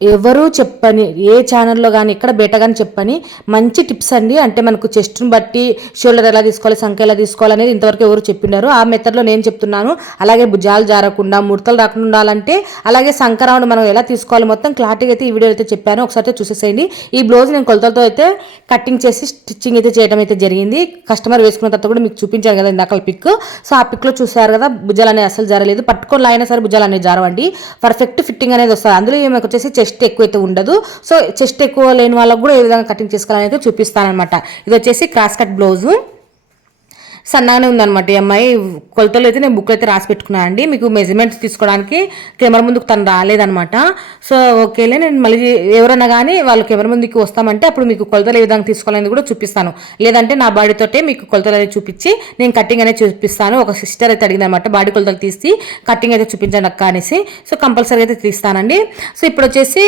ఎవరు చెప్పని ఏ ఛానల్లో కానీ ఎక్కడ బేట కానీ చెప్పని మంచి టిప్స్ అండి. అంటే మనకు చెస్ట్ని బట్టి షోల్డర్ ఎలా తీసుకోవాలి సంఖ్య ఎలా తీసుకోవాలి అనేది ఇంతవరకు ఎవరు చెప్పినారు ఆ మెథడ్లో నేను చెప్తున్నాను. అలాగే భుజాలు జారకుండా ముడతలు రాకుండా ఉండాలంటే అలాగే సంక్రమణ మనం ఎలా తీసుకోవాలి మొత్తం క్లారిటీగా అయితే ఈ వీడియో అయితే చెప్పాను. ఒకసారి అయితే చూసేసేయండి. ఈ బ్లౌజ్ నేను కొలతలతో అయితే కటింగ్ చేసి స్టిచ్చింగ్ అయితే చేయడం అయితే జరిగింది. కస్టమర్ వేసుకున్న తర్వాత కూడా మీకు చూపించాను కదా ఇందాక పిక్ సో ఆ పిక్లో చూసారు కదా భుజాలు అనేది అసలు జరగలేదు పట్టుకొని అయినా సరే భుజాలు అనేది జారవండి. పర్ఫెక్ట్ ఫిట్టింగ్ అనేది వస్తుంది. అందులో ఏమైనా వచ్చేసి చెస్ట్ ఎక్కువ అయితే ఉండదు. సో చెస్ట్ ఎక్కువ లేని వాళ్ళకి కూడా ఏ విధంగా కటింగ్ చేసుకోవాలనేది అయితే చూపిస్తానమాట ఇది వచ్చేసి క్రాస్ కట్ బ్లౌజు. సన్నగానే ఉందన్నమాట ఈ అమ్మాయి. కొలతలు అయితే నేను బుక్ అయితే రాసి పెట్టుకున్నాను అండి. మీకు మెజర్మెంట్స్ తీసుకోవడానికి కెమెరా ముందుకు తను రాలేదనమాట సో ఓకేలే నేను మళ్ళీ ఎవరన్నా కానీ వాళ్ళు కెమెరా ముందుకు వస్తామంటే అప్పుడు మీకు కొలతలు ఏ విధంగా తీసుకోవాలని కూడా చూపిస్తాను. లేదంటే నా బాడీతోటే మీకు కొలతలు అనేది చూపించి నేను కటింగ్ అనేది చూపిస్తాను. ఒక సిస్టర్ అయితే అడిగింది అనమాట బాడీ కొలతలు తీసి కటింగ్ అయితే చూపించండి అక్క అనేసి. సో కంపల్సరీ అయితే తీస్తానండి. సో ఇప్పుడు వచ్చేసి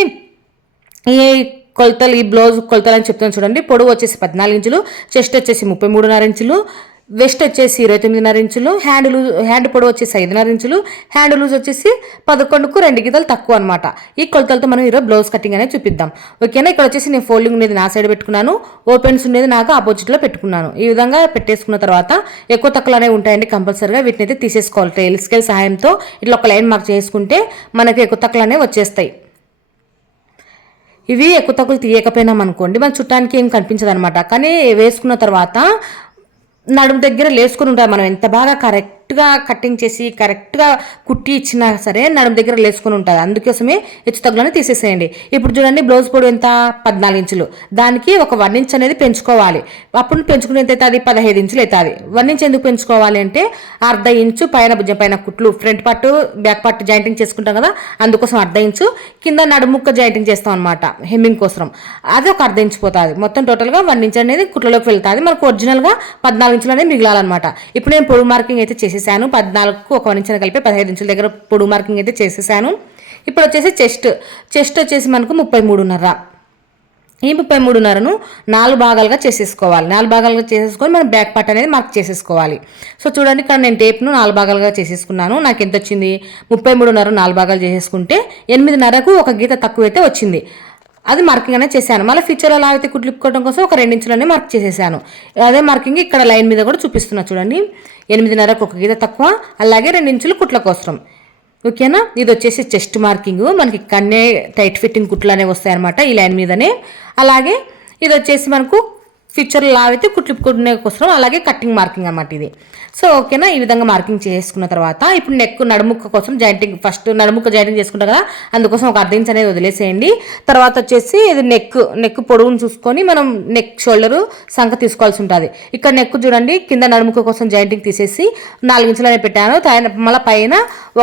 ఈ కొలతలు ఈ బ్లౌజ్ కొలతలు అని చెప్తాను చూడండి. పొడవు వచ్చేసి పద్నాలుగు ఇంచులు చెస్ట్ వచ్చేసి ముప్పై మూడున్నర ఇంచులు వెస్ట్ వచ్చేసి ఇరవై తొమ్మిదిన్నర ఇంచులు హ్యాండ్ లూజ్ హ్యాండ్ పొడవు వచ్చేసి ఐదున్నర ఇంచులు హ్యాండ్ లూజ్ వచ్చేసి పదకొండుకు రెండు గీతలు తక్కువ అనమాట ఈ కొలతలతో మనం ఈరోజు బ్లౌజ్ కటింగ్ అనేది చూపిద్దాం. ఓకేనా? ఇక్కడ వచ్చేసి నేను ఫోల్డింగ్ ఉండేది నా సైడ్ పెట్టుకున్నాను. ఓపెన్స్ ఉండేది నాకు ఆపోజిట్లో పెట్టుకున్నాను. ఈ విధంగా పెట్టేసుకున్న తర్వాత ఎక్కువ తక్కువ అనేవి ఉంటాయండి కంపల్సరీగా. వీటిని అయితే తీసేసుకోవాలి టైల్ స్కేల్ సహాయంతో. ఇట్లా ఒక లైన్ మార్క్ చేసుకుంటే మనకి ఎక్కువ తక్కువ అనేవి వచ్చేస్తాయి. ఇవి ఎక్కువ తక్కువ తీయకపోయినాం అనుకోండి మన చుట్టానికి ఏం కనిపించదు అనమాట కానీ వేసుకున్న తర్వాత నడుము దగ్గర లేసుకుని ఉంటాం మనం ఎంత బాగా కరెక్ట్ కరెక్ట్గా కటింగ్ చేసి కరెక్ట్గా కుట్టి ఇచ్చినా సరే నడుము దగ్గర లేసుకుని ఉంటుంది. అందుకోసమే హెచ్చు తగ్గులని తీసేసేయండి. ఇప్పుడు చూడండి బ్లౌజ్ పొడవు ఎంత? పద్నాలుగు ఇంచులు. దానికి ఒక వన్ ఇంచ్ అనేది పెంచుకోవాలి. అప్పుడు పెంచుకునేంత అవుతుంది? పదహైదు ఇంచులు అవుతుంది. వన్ ఇంచ్ ఎందుకు పెంచుకోవాలి అంటే అర్ధ ఇంచు పైన భుజం పైన కుట్లు front part back part jointing చేసుకుంటాం కదా అందుకోసం అర్ధ ఇంచు. కింద నడుముక్క జాయింటింగ్ చేస్తాం అనమాట హెమ్మింగ్ కోసం. అది ఒక అర్ధ ఇంచు పోతుంది. మొత్తం టోటల్గా వన్ ఇంచ్ అనేది కుట్లలోకి వెళ్తుంది. మనకు ఒరిజినల్గా పద్నాలుగు ఇంచులు అనేది మిగిలాలన్నమాట. ఇప్పుడు నేను పొడుగు మార్కింగ్ అయితే చేసేసాను. పద్నాలుగుకు ఒక వన్ కలిపి పదహైదు ఇంచుల దగ్గర పొడుగు మార్కింగ్ అయితే చేసేసాను. ఇప్పుడు వచ్చేసి చెస్ట్. చెస్ట్ వచ్చేసి మనకు ముప్పై మూడున్నర ఈ ముప్పై మూడున్నరను నాలుగు భాగాలుగా చేసేసుకోవాలి. నాలుగు భాగాలుగా చేసేసుకొని మనం బ్యాక్ పార్ట్ అనేది మార్క్ చేసేసుకోవాలి. సో చూడండి ఇక్కడ నేను టేప్ను నాలుగు భాగాలుగా చేసేసుకున్నాను. నాకు ఎంత వచ్చింది? ముప్పై మూడున్నర నాలుగు భాగాలు చేసేసుకుంటే ఎనిమిదిన్నరకు ఒక గీత తక్కువైతే వచ్చింది. అది మార్కింగ్ అనేది చేశాను. మళ్ళీ ఫ్యూచర్లో అలా అయితే కుట్లుక్కోవడం కోసం ఒక రెండించులనే మార్క్ చేసేసాను. అదే మార్కింగ్ ఇక్కడ లైన్ మీద కూడా చూపిస్తున్నా చూడండి. ఎనిమిదిన్నరకు ఒక గీత తక్కువ అలాగే రెండించులు కుట్ల కోసం. ఓకేనా ఇది వచ్చేసి చెస్ట్ మార్కింగ్ మనకి కన్నే టైట్ ఫిట్టింగ్ కుట్లు అనేవి వస్తాయి అనమాట ఈ లైన్ మీదనే. అలాగే ఇది వచ్చేసి మనకు ఫ్యూచర్ లావైతే కుట్లుపుకునే కోసం అలాగే కట్టింగ్ మార్కింగ్ అనమాట ఇది. సో ఓకేనా ఈ విధంగా మార్కింగ్ చేసుకున్న తర్వాత ఇప్పుడు నెక్ నడుముక్క కోసం జాయింటింగ్ ఫస్ట్ నడుముక్క జాయింటింగ్ చేసుకుంటాం కదా? అందుకోసం ఒక అర్ధ అనేది వదిలేసేయండి. తర్వాత వచ్చేసి ఇది నెక్ నెక్ పొడవును చూసుకొని మనం నెక్ షోల్డరు సంఖ తీసుకోవాల్సి ఉంటుంది. ఇక్కడ నెక్ చూడండి కింద నడుముక్క కోసం జాయింటింగ్ తీసేసి నాలుగు ఇంచులు అనేది పెట్టాను. మళ్ళీ పైన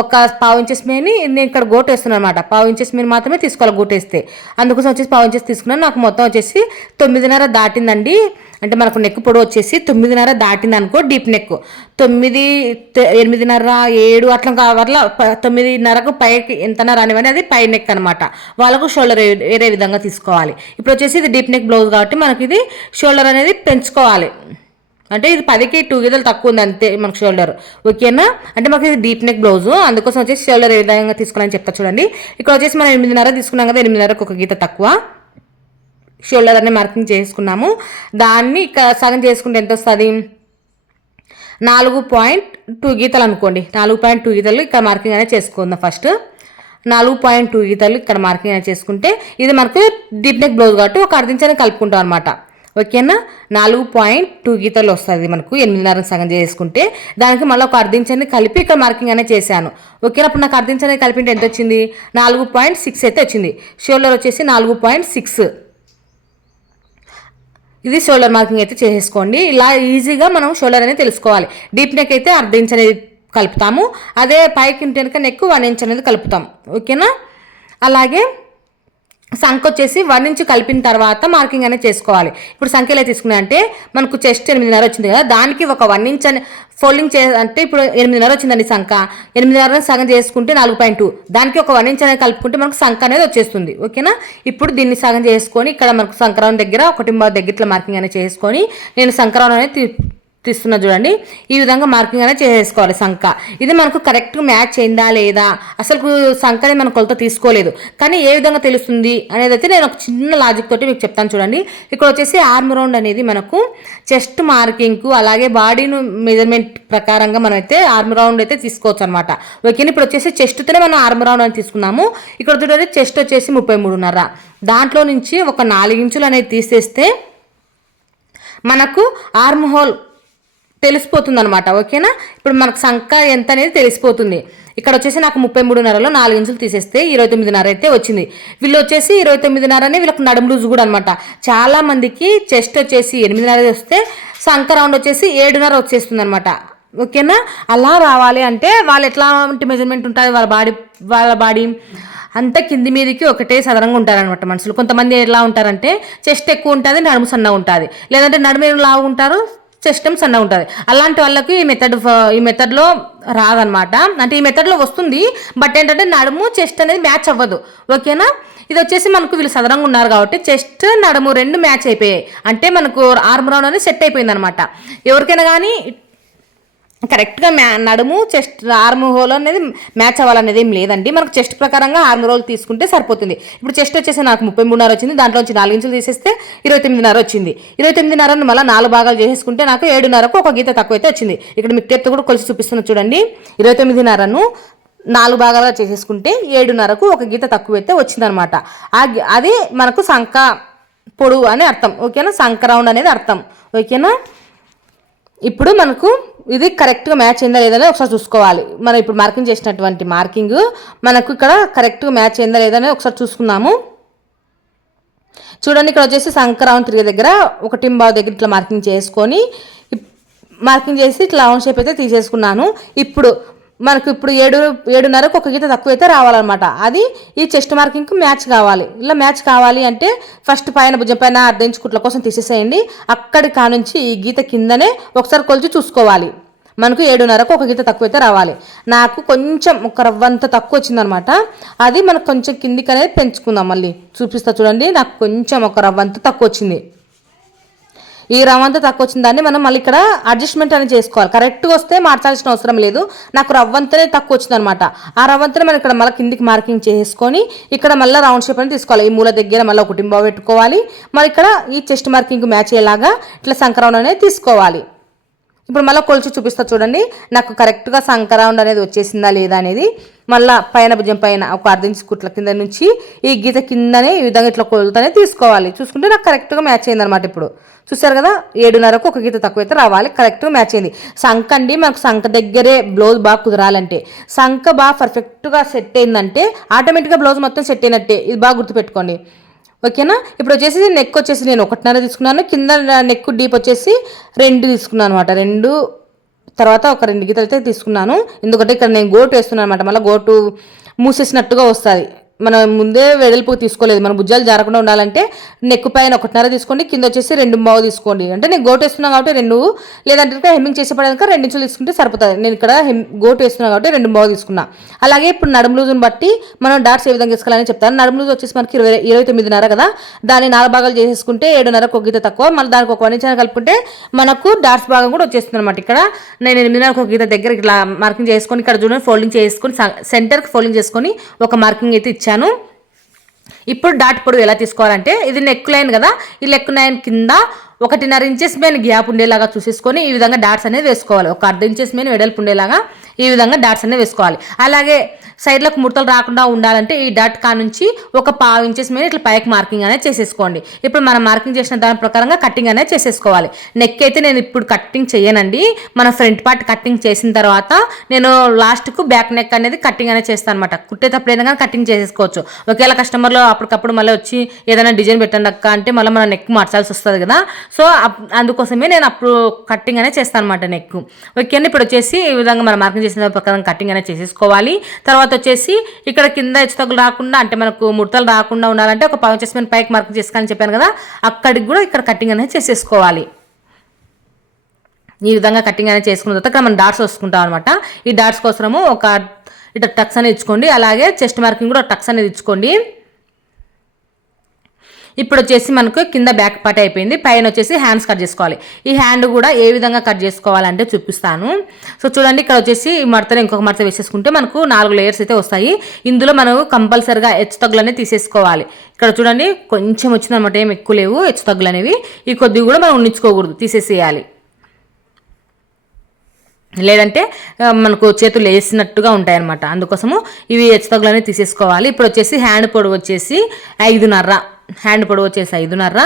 ఒక పావు ఇంచెస్ మీని నేను ఇక్కడ గోట్ వేస్తున్నాను అనమాట పావు ఇంచెస్ మీద మాత్రమే తీసుకోవాలి గోట్ వేస్తే. అందుకోసం వచ్చేసి పావు ఇంచెస్ తీసుకున్నాను నాకు మొత్తం వచ్చేసి తొమ్మిదిన్నర దాటిందండి. అంటే మనకు నెక్ పొడవు వచ్చేసి తొమ్మిదిన్నర దాటింది అనుకో డీప్ నెక్ తొమ్మిది ఎనిమిదిన్నర ఏడు అట్లా కావాల తొమ్మిదిన్నరకు పైకి ఎంతన రానివని అది పై నెక్ అనమాట వాళ్ళకు షోల్డర్ వేరే విధంగా తీసుకోవాలి. ఇప్పుడు వచ్చేసి ఇది డీప్ నెక్ బ్లౌజ్ కాబట్టి మనకి ఇది షోల్డర్ అనేది పెంచుకోవాలి. అంటే ఇది పదికి టూ గీతలు తక్కువ ఉంది అంతే మనకు షోల్డర్ ఓకేనా? అంటే మాకు ఇది డీప్ నెక్ బ్లౌజ్ అందుకోసం వచ్చేసి షోల్డర్ ఏ విధంగా తీసుకోవాలని చెప్తా చూడండి. ఇక్కడ వచ్చేసి మనం ఎనిమిదిన్నర తీసుకున్నాం కదా ఎనిమిదిన్నరకు ఒక గీత తక్కువ. షోల్డర్ అనే మార్కింగ్ చేసుకున్నాము. దాన్ని ఇక్కడ సగం చేసుకుంటే ఎంత వస్తుంది? నాలుగు పాయింట్ టూ గీతలు అనుకోండి. నాలుగు పాయింట్ టూ గీతలు ఇక్కడ మార్కింగ్ అనేది చేసుకుందాం ఫస్ట్. నాలుగు పాయింట్ టూ గీతలు ఇక్కడ మార్కింగ్ అనేది చేసుకుంటే ఇది మనకు డీప్ నెక్ బ్లౌజ్ కాబట్టి ఒక అర్ధించని కలుపుకుంటాం అనమాట ఓకేనా? నాలుగు పాయింట్ టూ గీతలు వస్తుంది మనకు ఎనిమిదిన్నర సగం చేసుకుంటే. దానికి మళ్ళీ ఒక అర్ధించని కలిపి ఇక్కడ మార్కింగ్ అనేది చేశాను. ఓకేనా? అప్పుడు నాకు అర్ధించని కలిపింటే ఎంత వచ్చింది? నాలుగు పాయింట్ సిక్స్ అయితే వచ్చింది. షోల్డర్ వచ్చేసి నాలుగు పాయింట్ సిక్స్ ఇది షోల్డర్ మార్కింగ్ అయితే చేసేసుకోండి. ఇలా ఈజీగా మనం షోల్డర్ అనేది తెలుసుకోవాలి. డీప్ నెక్ అయితే అర్ధ ఇంచ్ అనేది కలుపుతాము. అదే పైకి ఇంటి నెక్ వన్ ఇంచ్ అనేది కలుపుతాం. ఓకేనా అలాగే సంఖ్య వచ్చేసి వన్ ఇంచ్ కలిపిన తర్వాత మార్కింగ్ అనేది చేసుకోవాలి. ఇప్పుడు సంఖ్యలో తీసుకున్నాయంటే మనకు చెస్ట్ ఎనిమిదిన్నర వచ్చింది కదా దానికి ఒక వన్ ఇంచ్ అని ఫోల్డింగ్ చే అంటే ఇప్పుడు ఎనిమిదిన్నర వచ్చిందండి సంఖ ఎనిమిదిన్నర సగం చేసుకుంటే నాలుగు పాయింట్ టూ. దానికి ఒక వన్ ఇంచ్ అనేది కలుపుకుంటే మనకు సంఖ అనేది వచ్చేస్తుంది. ఓకేనా? ఇప్పుడు దీన్ని సగం చేసుకొని ఇక్కడ మనకు సంక్రమణ దగ్గర ఒకటి దగ్గర మార్కింగ్ అనేది చేసుకొని నేను సంక్రమణ అనేది తీస్తున్నా చూడండి. ఈ విధంగా మార్కింగ్ అనేది చేసేసుకోవాలి సంఖ. ఇది మనకు కరెక్ట్గా మ్యాచ్ అయిందా లేదా? అసలు సంఖని మనం కొలత తీసుకోలేదు. కానీ ఏ విధంగా తెలుస్తుంది అనేది అయితే నేను ఒక చిన్న లాజిక్ తోటి మీకు చెప్తాను చూడండి. ఇక్కడ వచ్చేసి ఆర్మ్ రౌండ్ అనేది మనకు చెస్ట్ మార్కింగ్కు అలాగే బాడీను మెజర్మెంట్ ప్రకారంగా మనం అయితే ఆర్మ్ రౌండ్ అయితే తీసుకోవచ్చు అనమాట ఓకే ఇప్పుడు వచ్చేసి చెస్ట్తోనే మనం ఆర్మ్ రౌండ్ అని తీసుకున్నాము ఇక్కడ చూడండి చెస్ట్ వచ్చేసి ముప్పై మూడున్నర. దాంట్లో నుంచి ఒక నాలుగించులు అనేది తీసేస్తే మనకు ఆర్మ్ హోల్ తెలిసిపోతుంది అనమాట ఓకేనా? ఇప్పుడు మనకు సంఖ్య ఎంత అనేది తెలిసిపోతుంది. ఇక్కడ వచ్చేసి నాకు ముప్పై మూడున్నరలో నాలుగు ఇంచులు తీసేస్తే ఇరవై తొమ్మిదిన్నర అయితే వచ్చింది. వీళ్ళు వచ్చేసి ఇరవై తొమ్మిదిన్నర అనే వీళ్ళకి నడుము లూజ్ కూడా అనమాట చాలా మందికి చెస్ట్ వచ్చేసి ఎనిమిదిన్నర వస్తే సంఖ రౌండ్ వచ్చేసి ఏడున్నర వచ్చేస్తుంది అనమాట ఓకేనా? అలా రావాలి అంటే వాళ్ళు ఎట్లాంటి మెజర్మెంట్ ఉంటుంది వాళ్ళ బాడీ వాళ్ళ బాడీ అంతా కింది మీదకి ఒకటే సదరంగా ఉంటారనమాట మనుషులు. కొంతమంది ఎలా ఉంటారంటే చెస్ట్ ఎక్కువ ఉంటుంది నడుము సన్నగా ఉంటుంది. లేదంటే నడుము లావు ఉంటారు? సిస్టమ్ సన్న ఉంటుంది. అలాంటి వాళ్ళకి ఈ మెథడ్ ఈ మెథడ్లో రాదనమాట. అంటే ఈ మెథడ్లో వస్తుంది బట్ ఏంటంటే నడుము చెస్ట్ అనేది మ్యాచ్ అవ్వదు. ఓకేనా ఇది వచ్చేసి మనకు వీళ్ళు సదరంగా ఉన్నారు కాబట్టి చెస్ట్ నడుము రెండు మ్యాచ్ అయిపోయాయి. అంటే మనకు ఆర్మ్ రౌండ్ అనేది సెట్ అయిపోయింది అనమాట ఎవరికైనా కానీ కరెక్ట్గా మ్యా నడుము చెస్ట్ ఆర్మ్ హోల్ అనేది మ్యాచ్ అవ్వాలనేది ఏం లేదండి. మనకు చెస్ట్ ప్రకారంగా ఆర్మ్ రోల్ తీసుకుంటే సరిపోతుంది. ఇప్పుడు చెస్ట్ వచ్చేసి నాకు ముప్పై మూడున్నర వచ్చింది. దాంట్లో నుంచి నాలుగు ఇంచులు తీసేస్తే ఇరవై తొమ్మిదిన్నర వచ్చింది. ఇరవై తొమ్మిదిన్నరను మళ్ళీ నాలుగు భాగాలు చేసేసుకుంటే నాకు ఏడున్నరకు ఒక గీత తక్కువ అయితే వచ్చింది. ఇక్కడ మీకు టేప్తో కూడా కొలిసి చూపిస్తున్నా చూడండి. ఇరవై తొమ్మిదిన్నరను నాలుగు భాగాలుగా చేసేసుకుంటే ఏడున్నరకు ఒక గీత తక్కువ అయితే వచ్చిందనమాట అది మనకు సంక పొడు అని అర్థం. ఓకేనా? సంఖ రౌండ్ అనేది అర్థం. ఓకేనా? ఇప్పుడు మనకు ఇది కరెక్ట్గా మ్యాచ్ అయిందా లేదని ఒకసారి చూసుకోవాలి. మనం ఇప్పుడు మార్కింగ్ చేసినటువంటి మార్కింగ్ మనకు ఇక్కడ కరెక్ట్గా మ్యాచ్ అయిందా లేదని ఒకసారి చూసుకుందాము. చూడండి ఇక్కడ వచ్చేసి సంక్రాంతి తిరిగే దగ్గర ఒక టింబావు దగ్గర ఇట్లా మార్కింగ్ చేసుకొని మార్కింగ్ చేసి ఇట్లా రౌండ్ షేప్ అయితే తీసేసుకున్నాను. ఇప్పుడు మనకు ఇప్పుడు ఏడు ఏడున్నరకు ఒక గీత తక్కువ అయితే రావాలన్నమాట. అది ఈ చెస్ట్ మార్కింగ్కి మ్యాచ్ కావాలి. ఇలా మ్యాచ్ కావాలి అంటే ఫస్ట్ పైన భుజం పైన అర్ధించు కుట్ల కోసం తీసేసేయండి. అక్కడి కానుంచి ఈ గీత కిందనే ఒకసారి కొలిచి చూసుకోవాలి. మనకు ఏడున్నరకు ఒక గీత తక్కువ అయితే రావాలి. నాకు కొంచెం ఒక రవ్వంత తక్కువ వచ్చిందనమాట అది మనకు కొంచెం కిందికి అనేది పెంచుకుందాం మళ్ళీ. చూపిస్తా చూడండి. నాకు కొంచెం ఒక రవ్వంత తక్కువ వచ్చింది. ఈ రవ్వంత తక్కువ వచ్చిన దాన్ని మనం మళ్ళీ ఇక్కడ అడ్జస్ట్మెంట్ అనేది చేసుకోవాలి. కరెక్ట్గా వస్తే మార్చాల్సిన అవసరం లేదు. నాకు రవ్వంతనే తక్కువ వచ్చింది అనమాట ఆ రవ్వంతనే మనం ఇక్కడ మళ్ళీ కిందికి మార్కింగ్ చేసుకొని ఇక్కడ మళ్ళీ రౌండ్ షేప్ అని తీసుకోవాలి. ఈ మూల దగ్గర మళ్ళీ ఒకటి పెట్టుకోవాలి. మరి ఇక్కడ ఈ చెస్ట్ మార్కింగ్ మ్యాచ్ అయ్యేలాగా ఇట్లా సంక్రమణ అనేది తీసుకోవాలి. ఇప్పుడు మళ్ళీ కొలిచి చూపిస్తా చూడండి. నాకు కరెక్ట్గా సంక్రౌండ్ అనేది వచ్చేసిందా లేదా అనేది. మళ్ళీ పైన భుజం పైన ఒక అర్ధించి కుట్ల కింద నుంచి ఈ గీత కిందనే ఈ విధంగా ఇట్లా కొలుతనే తీసుకోవాలి. చూసుకుంటే నాకు కరెక్ట్గా మ్యాచ్ అయింది అనమాట ఇప్పుడు. చూసారు కదా? ఏడున్నరకు ఒక గీత తక్కువ అయితే రావాలి కరెక్ట్గా మ్యాచ్ అయింది. సంఖ అండి మనకు సంఖ దగ్గరే బ్లౌజ్ బాగా కుదరాలంటే. సంఖ బాగా పర్ఫెక్ట్గా సెట్ అయిందంటే ఆటోమేటిక్గా బ్లౌజ్ మొత్తం సెట్ అయినట్టే. ఇది బాగా గుర్తుపెట్టుకోండి. ఓకేనా? ఇప్పుడు వచ్చేసి నెక్ వచ్చేసి నేను ఒకటిన్నర తీసుకున్నాను. కింద నెక్ డీప్ వచ్చేసి రెండు తీసుకున్నాను అనమాట రెండు తర్వాత ఒక రెండు గీతలు అయితే తీసుకున్నాను. ఎందుకంటే ఇక్కడ నేను గోటు వేస్తున్నాను అనమాట మళ్ళీ గోటు మూసేసినట్టుగా వస్తుంది. మనం ముందే వెడల్పు తీసుకోలేదు. మన భుజాలు జారకుండా ఉండాలంటే నెక్ పైన ఒకటిన్నర తీసుకోండి కింద వచ్చేసి రెండు బావు తీసుకోండి. అంటే నేను గోటు వేస్తున్నాను కాబట్టి రెండు లేదంటే హెమ్మింగ్ చేసేపడానికి రెండు ఇంచులు తీసుకుంటే సరిపోతుంది. నేను ఇక్కడ హెమ్ గోటు వేస్తున్నాను కాబట్టి రెండు బావు తీసుకున్నా. అలాగే ఇప్పుడు నడుము లూజుని బట్టి మనం డాట్స్ ఏ విధంగా తీసుకోవాలని చెప్తాను. నడుము లూజ్ వచ్చేసి మనకి ఇరవై ఇరవై తొమ్మిదిన్నర కదా. దాన్ని నాలుగు భాగాలు చేసేసుకుంటే ఏడున్నరకు ఒక గీత తక్కువ. మళ్ళీ దానికి ఒక వన్ ఇంచ్ కలుపుకుంటే మనకు డాట్స్ భాగం కూడా వచ్చేస్తుంది అనమాట ఇక్కడ. నేను ఎనిమిదిన్నర ఒక గీత దగ్గర ఇట్లా మార్కింగ్ చేసుకొని ఇక్కడ చూడండి ఫోల్డింగ్ చేసుకొని సెంటర్కి ఫోల్డింగ్ చేసుకొని ఒక మార్కింగ్ అయితే ఇచ్చాను. ఇచ్చాను ఇప్పుడు డాట్ పొడవు ఎలా తీసుకోవాలంటే ఇది నెక్ లైన్ కదా ఈ నెక్ లైన్ కింద ఒకటిన్నర ఇంచెస్ మీద గ్యాప్ ఉండేలాగా చూసేసుకొని ఈ విధంగా డాట్స్ అనేది వేసుకోవాలి. ఒక అర్ధ ఇంచెస్ మీద వెడల్పు ఉండేలాగా ఈ విధంగా డాట్స్ అనేది వేసుకోవాలి. అలాగే సైడ్లకు ముడతలు రాకుండా ఉండాలంటే ఈ డాట్ కా నుంచి ఒక పావు ఇంచెస్ మీద ఇట్లా పైకి మార్కింగ్ అనేది చేసేసుకోండి. ఇప్పుడు మనం మార్కింగ్ చేసిన దాని ప్రకారంగా కటింగ్ అనేది చేసేసుకోవాలి. నెక్ అయితే నేను ఇప్పుడు కటింగ్ చేయనండి. మన ఫ్రంట్ పార్ట్ కటింగ్ చేసిన తర్వాత నేను లాస్ట్కు బ్యాక్ నెక్ అనేది కటింగ్ అనేది చేస్తాను అనమాట కుట్టేటప్పుడు ఏదైనా కటింగ్ చేసేసుకోవచ్చు. ఒకవేళ కస్టమర్లో అప్పటికప్పుడు మళ్ళీ వచ్చి ఏదైనా డిజైన్ పెట్టండి అక్క అంటే మళ్ళీ మన నెక్ మార్చాల్సి వస్తుంది కదా. సో అందుకోసమే నేను అప్పుడు కటింగ్ అనేది చేస్తాను అనమాట నెక్ ఓకే అండి ఇప్పుడు వచ్చేసి ఈ విధంగా మనం మార్కింగ్ చేసిన ప్రకారం కటింగ్ అనేది చేసేసుకోవాలి. తర్వాత తర్వాత వచ్చేసి ఇక్కడ కింద హెచ్చుతగ్గులు రాకుండా అంటే మనకు ముడతలు రాకుండా ఉండాలంటే ఒక పవన్ చేసి పైకి మార్క్ చేసుకోవాలని చెప్పాను కదా అక్కడికి కూడా ఇక్కడ కటింగ్ అనేది చేసేసుకోవాలి. ఈ విధంగా కటింగ్ అనేది చేసుకున్న తర్వాత ఇక్కడ మనం డాట్స్ వస్తుంటాం అనమాట ఈ డాట్స్ కోసము ఒక ఇట్లా టక్స్ అనేది ఇచ్చుకోండి అలాగే చెస్ట్ మార్కింగ్ కూడా టక్స్ అనేది ఇచ్చుకోండి. ఇప్పుడు వచ్చేసి మనకు కింద బ్యాక్ పార్ట్ అయిపోయింది. పైన వచ్చేసి హ్యాండ్స్ కట్ చేసుకోవాలి. ఈ హ్యాండ్ కూడా ఏ విధంగా కట్ చేసుకోవాలంటే చూపిస్తాను. సో చూడండి ఇక్కడ వచ్చేసి ఈ మడతను ఇంకొక మడత వేసేసుకుంటే మనకు నాలుగు లేయర్స్ అయితే వస్తాయి. ఇందులో మనం కంపల్సరిగా హెచ్చు తగ్గులనే తీసేసుకోవాలి. ఇక్కడ చూడండి కొంచెం వచ్చిందనమాట ఏం ఎక్కువ లేవు హెచ్చు తగ్గులు అనేవి ఈ కొద్దిగా కూడా మనం ఉండించుకోకూడదు తీసేసేయాలి. లేదంటే మనకు చేతులు వేసినట్టుగా ఉంటాయన్నమాట. అందుకోసము ఇవి హెచ్చుతగ్గులనే తీసేసుకోవాలి. ఇప్పుడు వచ్చేసి హ్యాండ్ పొడవు వచ్చేసి ఐదున్నర. హ్యాండ్ పొడవు వచ్చేసి ఐదున్నర.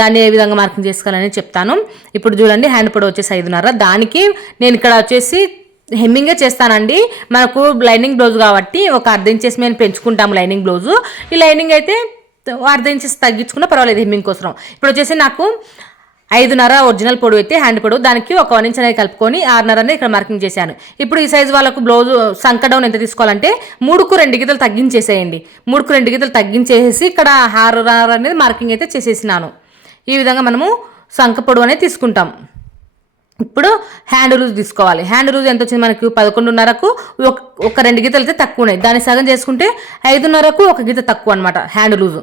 దాన్ని ఏ విధంగా మార్కింగ్ చేసుకోవాలని చెప్తాను. ఇప్పుడు చూడండి హ్యాండ్ పొడవు వచ్చేసి ఐదున్నర. దానికి నేను ఇక్కడ వచ్చేసి హెమ్మింగే చేస్తానండి. మనకు లైనింగ్ బ్లౌజ్ కాబట్టి ఒక అర్ధ ఇంచెస్ మేము పెంచుకుంటాము లైనింగ్ బ్లౌజు. ఈ లైనింగ్ అయితే అర్ధ ఇంచెస్ తగ్గించుకున్నా పర్వాలేదు హెమ్మింగ్ కోసం ఇప్పుడు వచ్చేసి నాకు ఐదున్నర ఒరిజినల్ పొడవు అయితే హ్యాండ్ పొడవు. దానికి ఒక వన్ ఇంచ్ అనేది కలుపుకొని ఆరున్నర అనేది ఇక్కడ మార్కింగ్ చేశాను. ఇప్పుడు ఈ సైజు వాళ్ళకు బ్లౌజ్ సంక డౌన్ ఎంత తీసుకోవాలంటే మూడుకు రెండు గీతలు తగ్గించేసేయండి. మూడుకు రెండు గీతలు తగ్గించేసి ఇక్కడ ఆరున్నర అనేది మార్కింగ్ అయితే చేసేసినాను. ఈ విధంగా మనము సంక పొడవు అనేది తీసుకుంటాం. ఇప్పుడు హ్యాండ్ లూజ్ తీసుకోవాలి. హ్యాండ్ లూజ్ ఎంత వచ్చింది మనకు? పదకొండున్నరకు ఒక ఒక రెండు గీతలు అయితే తక్కువ ఉన్నాయి దాన్ని సగం చేసుకుంటే ఐదున్నరకు ఒక గీత తక్కువ అనమాట హ్యాండ్ లూజ్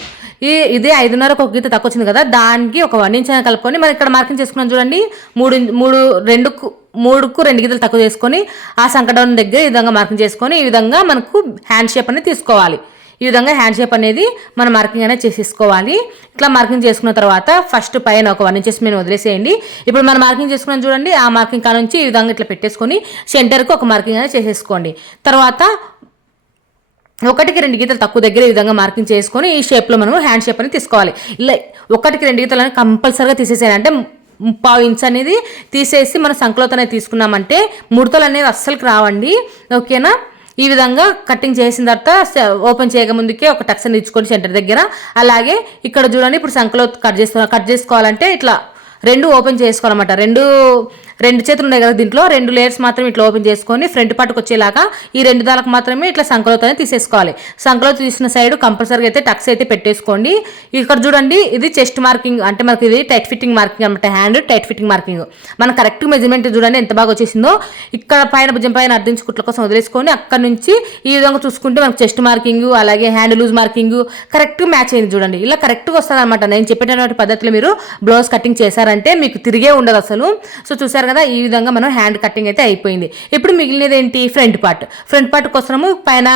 ఈ ఇదే ఐదున్నరకు ఒక గీత తక్కువ వచ్చింది కదా దానికి ఒక వన్ ఇంచ్ కలుపుకొని మనం ఇక్కడ మార్కింగ్ చేసుకున్నాం చూడండి. మూడు మూడు రెండుకు మూడుకు రెండు గీతలు తక్కువ చేసుకొని ఆ సంకటం దగ్గర ఈ విధంగా మార్కింగ్ చేసుకొని ఈ విధంగా మనకు హ్యాండ్ షేప్ అనేది తీసుకోవాలి. ఈ విధంగా హ్యాండ్ షేప్ అనేది మనం మార్కింగ్ అనేది చేసేసుకోవాలి. ఇట్లా మార్కింగ్ చేసుకున్న తర్వాత ఫస్ట్ పైన ఒక వన్ ఇంచెస్ మీద వదిలేసేయండి. ఇప్పుడు మనం మార్కింగ్ చేసుకున్నాం చూడండి ఆ మార్కింగ్ కాడ నుంచి ఈ విధంగా ఇట్లా పెట్టేసుకొని సెంటర్కి ఒక మార్కింగ్ అనేది చేసేసుకోండి. తర్వాత ఒకటికి రెండు గీతలు తక్కువ దగ్గర ఈ విధంగా మార్కింగ్ చేసుకొని ఈ షేప్లో మనం హ్యాండ్ షేప్ అనేది తీసుకోవాలి. ఇలా ఒకటికి రెండు గీతలు అని కంపల్సరీగా తీసేసేయాలంటే పావు ఇంచ్ అనేది తీసేసి మనం సంకలోత అనేది తీసుకున్నామంటే ముడతలు అనేవి అస్సలకి రావండి. ఓకేనా? ఈ విధంగా కటింగ్ చేసిన తర్వాత ఓపెన్ చేయక ముందుకే ఒక టక్సన్ ఇచ్చుకొని సెంటర్ దగ్గర. అలాగే ఇక్కడ చూడండి ఇప్పుడు సంకలో కట్ చేస్తున్నా కట్ చేసుకోవాలంటే ఇట్లా రెండు ఓపెన్ చేసుకోవాలన్నమాట. రెండు రెండు చేతులు ఉన్నాయి కదా దీంట్లో రెండు లేయర్స్ మాత్రం ఇట్లా ఓపెన్ చేసుకొని ఫ్రంట్ పార్ట్కి వచ్చేలాగా ఈ రెండు దాలకు మాత్రమే ఇట్లా సంకలతోనే తీసేసుకోవాలి. సంకలో తీసిన సైడ్ కంపల్సరీగా అయితే టక్స్ అయితే పెట్టేసుకోండి. ఇక్కడ చూడండి ఇది చెస్ట్ మార్కింగ్ అంటే మనకి ఇది టైట్ ఫిట్టింగ్ మార్కింగ్ అనమాట హ్యాండ్ టైట్ ఫిట్టింగ్ మార్కింగ్ మన కరెక్ట్ మెజర్మెంట్ చూడండి ఎంత బాగా వచ్చేసిందో. ఇక్కడ పైన భుజం పైన అర్ధించి కుట్ల కోసం వదిలేసుకొని అక్కడ నుంచి ఈ విధంగా చూసుకుంటే మనకు చెస్ట్ మార్కింగ్ అలాగే hand loose marking correct match అయింది చూడండి. ఇలా కరెక్ట్గా వస్తుంది అనమాట నేను చెప్పేటటువంటి పద్ధతిలో మీరు బ్లౌజ్ కటింగ్ చేశారంటే మీకు తిరిగే ఉండదు అసలు. సో చూసారు కదా ఈ విధంగా మనం హ్యాండ్ కటింగ్ అయితే అయిపోయింది. ఇప్పుడు మిగిలినది ఏంటి ఫ్రంట్ పార్ట్ ఫ్రంట్ పార్ట్ కోసము పైన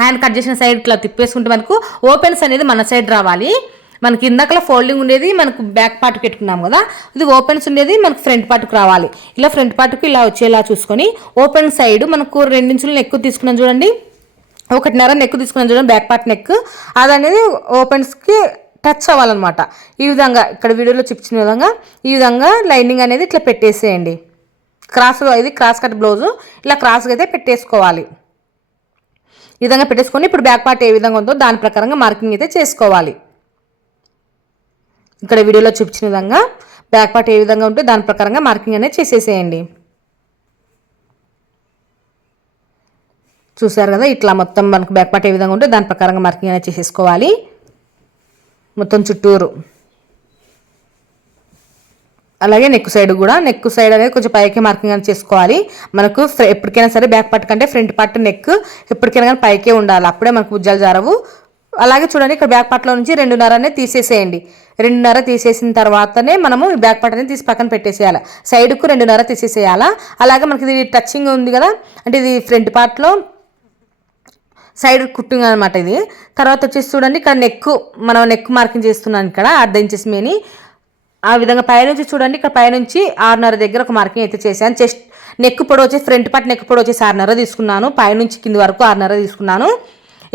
హ్యాండ్ కట్ చేసిన సైడ్ ఇట్లా తిప్పేసుకుంటే మనకు ఓపెన్స్ అనేది మన సైడ్ రావాలి. మనకి ఇందాకలా ఫోల్డింగ్ ఉండేది మనకు బ్యాక్ పార్ట్ పెట్టుకున్నాం కదా ఇది ఓపెన్స్ ఉండేది మనకు ఫ్రంట్ పార్ట్కి రావాలి. ఇలా ఫ్రంట్ పార్ట్కి ఇలా వచ్చేలా చూసుకొని ఓపెన్ సైడ్ మనకు రెండించులను ఎక్కువ తీసుకున్నాం చూడండి. ఒకటిన్నర నెక్ తీసుకున్నాం చూడండి బ్యాక్ పార్ట్ నెక్ అది అనేది ఓపెన్స్కి టచ్ అవ్వాలన్నమాట. ఈ విధంగా ఇక్కడ వీడియోలో చూపించిన విధంగా ఈ విధంగా లైనింగ్ అనేది ఇట్లా పెట్టేసేయండి. క్రాస్ ఇది క్రాస్ కట్ బ్లౌజు ఇలా క్రాస్గా అయితే పెట్టేసుకోవాలి. ఈ విధంగా పెట్టేసుకొని ఇప్పుడు బ్యాక్ పార్ట్ ఏ విధంగా ఉందో దాని ప్రకారంగా మార్కింగ్ అయితే చేసుకోవాలి. ఇక్కడ వీడియోలో చూపించిన విధంగా బ్యాక్ పార్ట్ ఏ విధంగా ఉంటే దాని ప్రకారంగా మార్కింగ్ అనేది చేసేసేయండి. చూసారు కదా? ఇట్లా మొత్తం మనకు బ్యాక్ పార్ట్ ఏ విధంగా ఉంటే దాని ప్రకారంగా మార్కింగ్ అనేది చేసేసుకోవాలి. మొత్తం చుట్టూరు. అలాగే నెక్ సైడ్ కూడా నెక్ సైడ్ అనేది కొంచెం పైకి మార్కింగ్ అని చేసుకోవాలి. మనకు ఎప్పటికైనా సరే బ్యాక్ పార్ట్ కంటే ఫ్రంట్ పార్ట్ నెక్ ఎప్పటికైనా కానీ పైకే ఉండాలి. అప్పుడే మనకు ఉజ్జాలు జారవు. అలాగే చూడండి ఇక్కడ బ్యాక్ పార్ట్లో నుంచి రెండున్నర అనేది తీసేసేయండి. రెండున్నర తీసేసిన తర్వాతనే మనము బ్యాక్ పార్ట్ అనేది తీసి పక్కన పెట్టేసేయాలి. సైడ్కు రెండున్నర తీసేసేయాలా? అలాగే మనకి ఇది టచింగ్ ఉంది కదా? అంటే ఇది ఫ్రంట్ పార్ట్లో సైడ్ కుట్టింగ్ అనమాట ఇది. తర్వాత వచ్చేసి చూడండి ఇక్కడ నెక్ మనం నెక్ మార్కింగ్ చేస్తున్నాను ఇక్కడ అర్ధ ఇంచెస్ మీని. ఆ విధంగా పైనుంచి చూడండి ఇక్కడ పైనుంచి ఆరున్నర దగ్గర ఒక మార్కింగ్ అయితే చేశాను. చెస్ట్ నెక్ పొడవు వచ్చేసి ఫ్రంట్ పార్ట్ నెక్ పొడవు వచ్చేసి ఆరున్నర తీసుకున్నాను. పైనుంచి కింది వరకు ఆరున్నర తీసుకున్నాను.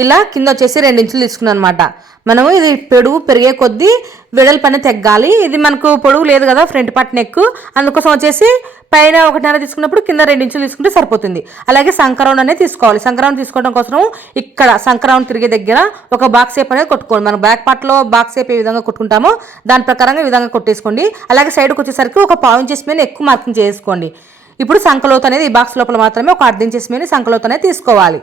ఇలా కింద వచ్చేసి రెండు ఇంచులు తీసుకున్నాను అనమాట మనము ఇది పెడుగు పెరిగే కొద్దీ వెడల్పు అనేది తగ్గాలి. ఇది మనకు పొడుగు లేదు కదా ఫ్రంట్ పార్ట్ నెక్ అందుకోసం వచ్చేసి పైన ఒకటిన్నర తీసుకున్నప్పుడు కింద రెండు ఇంచులు తీసుకుంటే సరిపోతుంది. అలాగే సంక్రౌండ్ అనేది తీసుకోవాలి. సంక్రౌండ్ తీసుకోవడం కోసం ఇక్కడ సంక్రౌండ్ తిరిగే దగ్గర ఒక బాక్స్ షేప్ అనేది కొట్టుకోండి. మనం బ్యాక్ పార్ట్లో బాక్స్ షేప్ ఏ విధంగా కొట్టుకుంటామో దాని ప్రకారంగా ఈ విధంగా కొట్టేసుకోండి. అలాగే సైడ్కి వచ్చేసరికి ఒక పావు ఇంచెస్ మీద ఎక్కువ మార్కింగ్ చేసుకోండి. ఇప్పుడు సంకలోత అనేది ఈ బాక్స్ లోపల మాత్రమే ఒక అర్థం చేసి మీద సంకలోత అనేది తీసుకోవాలి.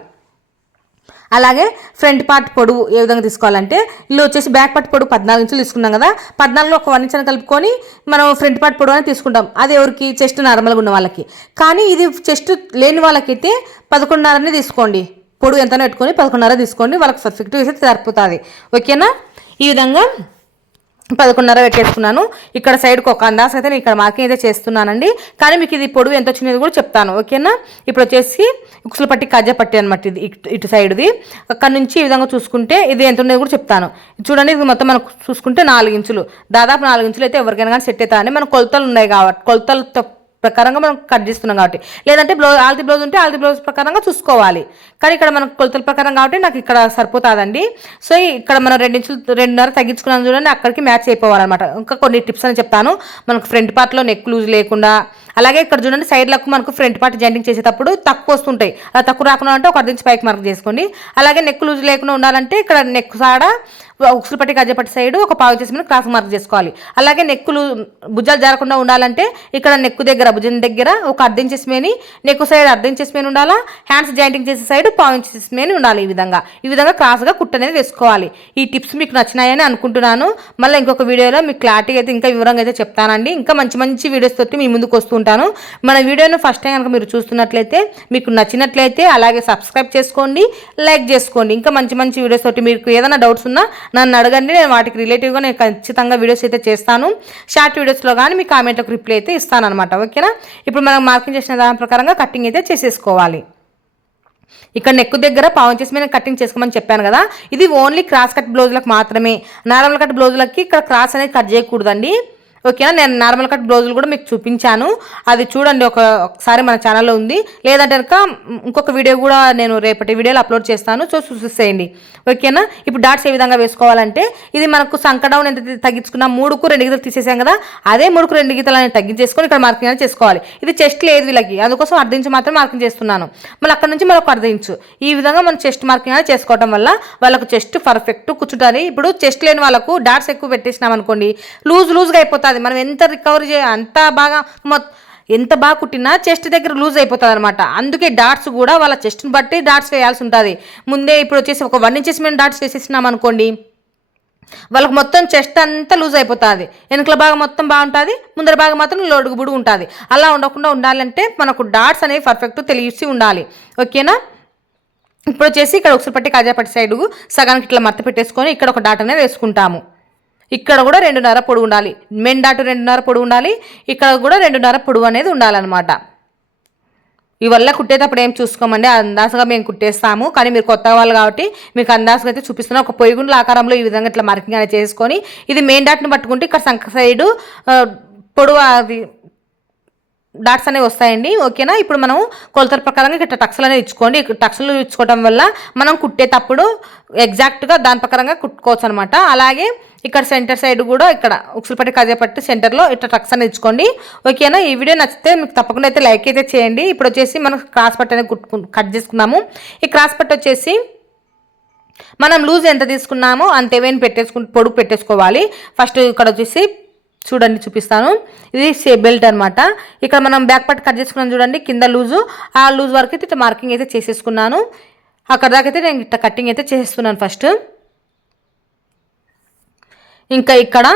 అలాగే ఫ్రంట్ పార్ట్ పొడవు ఏ విధంగా తీసుకోవాలంటే ఇల్లు వచ్చేసి బ్యాక్ పార్ట్ పొడవు పద్నాలుగు ఇంచులు తీసుకున్నాం కదా పద్నాలుగులో ఒక వన్ ఇంచ్ అని కలుపుకొని మనం ఫ్రంట్ పార్ట్ పొడవు అని తీసుకుంటాం. అది ఎవరికి? చెస్ట్ నార్మల్గా ఉన్న వాళ్ళకి. కానీ ఇది చెస్ట్ లేని వాళ్ళకైతే పదకొండున్నరనే తీసుకోండి. పొడవు ఎంతనో పెట్టుకొని పదకొండున్నర తీసుకోండి. వాళ్ళకి పర్ఫెక్ట్గా అయితే సరిపోతుంది. ఓకేనా? ఈ విధంగా పదకొండున్నర పెట్టేసుకున్నాను ఇక్కడ సైడ్కి ఒక అందాస్ అయితే నేను ఇక్కడ మార్కింగ్ అయితే చేస్తున్నానండి. కానీ మీకు ఇది పొడవు ఎంత వచ్చినది కూడా చెప్తాను. ఓకేనా? ఇప్పుడు వచ్చేసి ఉక్సులు పట్టి కజ్జ పట్టి అనమాట ఇది ఇటు- ఇటు సైడ్ది. అక్కడ నుంచి ఈ విధంగా చూసుకుంటే ఇది ఎంత ఉండేది కూడా చెప్తాను. చూడండి ఇది మొత్తం మనకు చూసుకుంటే నాలుగు ఇంచులు. దాదాపు నాలుగు ఇంచులు అయితే ఎవరికైనా కానీ సెట్ అవుతాయని మన కొలతలు ఉన్నాయి కాబట్టి కొలతలతో ప్రకారంగా మనం కట్ చేస్తున్నాం కాబట్టి. లేదంటే బ్లౌజ్ ఆల్ది బ్లౌజ్ ఉంటే ఆల్ది బ్లౌజ్ ప్రకారంగా చూసుకోవాలి. కానీ ఇక్కడ మనకు కొలతల ప్రకారం కాబట్టి నాకు ఇక్కడ సరిపోతుందండి. సో ఇక్కడ మనం రెండించులు రెండున్నర తగ్గించుకున్నాను చూడండి అక్కడికి మ్యాచ్ అయిపోవాలన్నమాట. ఇంకా కొన్ని టిప్స్ అని చెప్తాను. మనకు ఫ్రంట్ పార్ట్లో నెక్ లూజ్ లేకుండా అలాగే ఇక్కడ చూడండి సైడ్లకు మనకు ఫ్రంట్ పార్ట్ జాయింటింగ్ చేసేటప్పుడు తక్కువ వస్తుంటాయి. అలా తక్కువ రాకుండా అంటే ఒక అర్ధించి పైకి మార్క్ చేసుకోండి. అలాగే నెక్ లూజ్ లేకుండా ఉండాలంటే ఇక్కడ నెక్ సాడ ఉక్సులు పట్టి గజ్జపట్టి సైడ్ ఒక పావు చేసి మీద క్రాస్ మార్క్ చేసుకోవాలి. అలాగే నెక్కులు భుజాలు జారకుండా ఉండాలంటే ఇక్కడ నెక్కు దగ్గర భుజం దగ్గర ఒక అర్థం చేసిమేని నెక్కు సైడ్ అర్థం చేసిమేని ఉండాలా? హ్యాండ్స్ జాయింటింగ్ చేసే సైడ్ పావు చేసిమేని ఉండాలి ఈ విధంగా. ఈ విధంగా క్రాస్గా కుట్ అనేది వేసుకోవాలి. ఈ టిప్స్ మీకు నచ్చినాయని అనుకుంటున్నాను. మళ్ళీ ఇంకొక వీడియోలో మీకు క్లారిటీ అయితే ఇంకా వివరంగా అయితే చెప్తానండి. ఇంకా మంచి మంచి వీడియోస్ తోటి మీ ముందుకు వస్తుంటాను మన వీడియోను ఫస్ట్ టైం కనుక మీరు చూస్తున్నట్లయితే మీకు నచ్చినట్లయితే అలాగే సబ్స్క్రైబ్ చేసుకోండి లైక్ చేసుకోండి. ఇంకా మంచి మంచి వీడియోస్ తోటి మీకు ఏదైనా డౌట్స్ ఉన్నా నన్ను అడగండి. నేను వాటికి రిలేటివ్గా నేను ఖచ్చితంగా వీడియోస్ అయితే చేస్తాను. షార్ట్ వీడియోస్లో కానీ మీ కామెంట్లకు రిప్లై అయితే ఇస్తాను అనమాట ఓకేనా ఇప్పుడు మనం మార్కింగ్ చేసిన దాని ప్రకారంగా కటింగ్ అయితే చేసేసుకోవాలి. ఇక్కడ నెక్ దగ్గర పావు చేసి కటింగ్ చేసుకోమని చెప్పాను కదా. ఇది ఓన్లీ క్రాస్ కట్ బ్లౌజులకు మాత్రమే. నార్మల్ కట్ బ్లౌజులకి ఇక్కడ క్రాస్ అనేది కట్ చేయకూడదండి. ఓకేనా? నేను నార్మల్ కట్ బ్లౌజులు కూడా మీకు చూపించాను. అది చూడండి ఒక ఒకసారి మన ఛానల్లో ఉంది. లేదంటే కనుక ఇంకొక వీడియో కూడా నేను రేపటి వీడియోలో అప్లోడ్ చేస్తాను. సో చూసేసేయండి ఓకేనా? ఇప్పుడు డాట్స్ ఏ విధంగా వేసుకోవాలంటే ఇది మనకు సంకటం ఎంత తగ్గించుకున్నా మూడుకు రెండు గీతలు తీసేసాం కదా అదే మూడుకు రెండు గీతలు అనేది తగ్గించేసుకొని ఇక్కడ మార్కింగ్ అనేది చేసుకోవాలి. ఇది చెస్ట్ లేదు వీళ్ళకి. అందుకోసం అర్ధించి మాత్రం మార్కింగ్ చేస్తున్నాను. మళ్ళీ అక్కడ నుంచి మరొక అర్ధించు ఈ విధంగా మనం చెస్ట్ మార్కింగ్ అనేది చేసుకోవడం వల్ల వాళ్ళకు చెస్ట్ పర్ఫెక్ట్ కూర్చుంటారు ఇప్పుడు చెస్ట్ లేని వాళ్ళకు డాట్స్ ఎక్కువ పెట్టేసినాం అనుకోండి లూజ్ లూజ్గా అయిపోతుంది. మనం ఎంత రికవరీ చేయ అంత బాగా మొత్తం ఎంత బాగా కుట్టినా చెస్ట్ దగ్గర లూజ్ అయిపోతుంది అనమాట అందుకే డాట్స్ కూడా వాళ్ళ చెస్ట్ని బట్టి డాట్స్ వేయాల్సి ఉంటుంది. ముందే ఇప్పుడు వచ్చేసి ఒక వన్ ఇంచెస్ మేము డాట్స్ వేసేసినాం అనుకోండి వాళ్ళకి మొత్తం చెస్ట్ అంతా లూజ్ అయిపోతుంది. వెనుకల భాగం మొత్తం బాగుంటుంది ముందర భాగం మాత్రం లోడుగు బుడుగు ఉంటుంది. అలా ఉండకుండా ఉండాలంటే మనకు డాట్స్ అనేవి పర్ఫెక్ట్ తెలిసి ఉండాలి. ఓకేనా ఇప్పుడు వచ్చేసి ఇక్కడ ఒకసారి పట్టి కాజాపట్టి సైడు సగానికి ఇట్లా మత్త పెట్టేసుకొని ఇక్కడ ఒక డాట్ అనేది వేసుకుంటాము. ఇక్కడ కూడా రెండున్నర పొడుగు ఉండాలి. మెయిన్ డాట్ రెండున్నర పొడుగు ఉండాలి. ఇక్కడ కూడా రెండున్నర పొడుగు అనేది ఉండాలన్నమాట. ఇవల్ల కుట్టేటప్పుడు ఏం చూసుకోమండి? అందాసగా మేము కుట్టేస్తాము. కానీ మీరు కొత్త వాళ్ళు కాబట్టి మీకు అందాసగా అయితే చూపిస్తున్నాం. ఒక పొయ్యిగుండ్ల ఆకారంలో ఈ విధంగా ఇట్లా మార్కింగ్ అనేది చేసుకొని ఇది మెయిన్ డాట్ని పట్టుకుంటే ఇక్కడ సంక సైడు పొడవు అది డాట్స్ అనేవి వస్తాయండి ఓకేనా? ఇప్పుడు మనం కొలతల ప్రకారంగా ఇక్కడ టక్స్లు అనేవి ఇచ్చుకోండి. టక్స్లు ఇచ్చుకోవడం వల్ల మనం కుట్టేటప్పుడు ఎగ్జాక్ట్గా దాని ప్రకారంగా కుట్టుకోవచ్చు అనమాట అలాగే ఇక్కడ సెంటర్ సైడ్ కూడా ఇక్కడ ఉక్సులపట్టి కాజేపట్టి సెంటర్లో ఇట్లా టక్స్ అనేది ఇచ్చుకోండి. ఓకేనా? ఈ వీడియో నచ్చితే మీకు తప్పకుండా అయితే లైక్ అయితే చేయండి. ఇప్పుడు వచ్చేసి మనం క్రాస్ పట్టి అనేది కుట్టుకు కట్ చేసుకున్నాము. ఈ క్రాస్ పట్టి వచ్చేసి మనం లూజ్ ఎంత తీసుకున్నామో అంత పెట్టేసుకు పొడుగు పెట్టేసుకోవాలి. ఫస్ట్ ఇక్కడ వచ్చేసి చూడండి చూపిస్తాను. ఇది షే బెల్ట్ అనమాట ఇక్కడ మనం బ్యాక్ పార్ట్ కట్ చేసుకున్నాం చూడండి కింద లూజు. ఆ లూజ్ వరకు అయితే ఇట్లా మార్కింగ్ అయితే చేసేసుకున్నాను. అక్కడ దాకా అయితే నేను ఇట్లా కటింగ్ అయితే చేసేస్తున్నాను ఫస్ట్ ఇంకా ఇక్కడ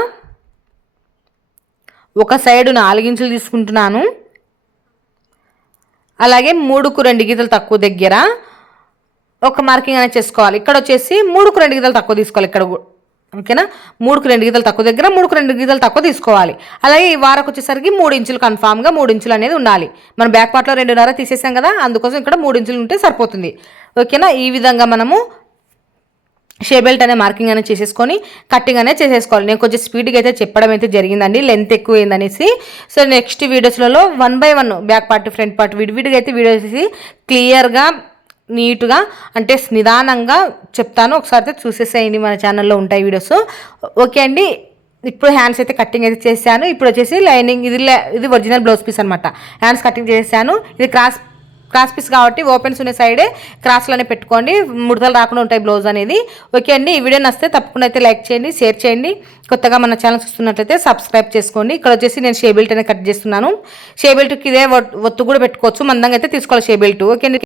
ఒక సైడ్ నాలుగించులు తీసుకుంటున్నాను. అలాగే మూడుకు రెండు గీతలు తక్కువ దగ్గర ఒక మార్కింగ్ అనేది చేసుకోవాలి. ఇక్కడ వచ్చేసి మూడుకు రెండు గీతలు తక్కువ తీసుకోవాలి ఇక్కడ కూడా ఓకేనా? మూడుకు రెండు గీతలు తక్కువ దగ్గర మూడుకు రెండు గీతలు తక్కువ తీసుకోవాలి. అలాగే ఈ వారకు వచ్చేసరికి మూడు ఇంచులు కన్ఫామ్గా మూడు ఇంచులు అనేది ఉండాలి. మన బ్యాక్ పార్ట్లో రెండున్నర తీసేసాం కదా అందుకోసం ఇక్కడ మూడు ఇంచులు ఉంటే సరిపోతుంది. ఓకేనా? ఈ విధంగా మనము షే బెల్ట్ అనే మార్కింగ్ అనేది చేసేసుకొని కట్టింగ్ అనేది చేసేసుకోవాలి. నేను కొంచెం స్పీడ్గా అయితే చెప్పడం అయితే జరిగిందండి లెంత్ ఎక్కువ అయిందనేసి. So next వీడియోస్లలో one by one back part front part విడివిడిగా అయితే వీడియో చేసి క్లియర్గా నీట్గా అంటే నిదానంగా చెప్తాను. ఒకసారి అయితే చూసేసేయండి మన ఛానల్లో ఉంటాయి వీడియోస్. ఓకే అండి. ఇప్పుడు హ్యాండ్స్ అయితే కటింగ్ అయితే చేశాను. ఇప్పుడు వచ్చేసి లైనింగ్ ఇది ఇది ఒరిజినల్ బ్లౌజ్ పీస్ అనమాట హ్యాండ్స్ కటింగ్ చేశాను. ఇది క్రాస్ క్రాస్ పీస్ కాబట్టి ఓపెన్స్ ఉన్న సైడే క్రాస్లోనే పెట్టుకోండి. ముడతలు రాకుండా ఉంటాయి బ్లౌజ్ అనేది. ఓకే అండి. ఈ వీడియో నచ్చితే తప్పకుండా అయితే లైక్ చేయండి షేర్ చేయండి. కొత్తగా మన ఛానల్ చూస్తున్నట్లయితే సబ్స్క్రైబ్ చేసుకోండి. ఇక్కడ వచ్చేసి నేను షే బెల్ట్ అనేది కట్ చేస్తున్నాను. షే బెల్ట్కి ఇదే ఒత్తు కూడా పెట్టుకోవచ్చు. మందంగా అయితే తీసుకోవాలి షే బెల్ట్. ఓకే అండి.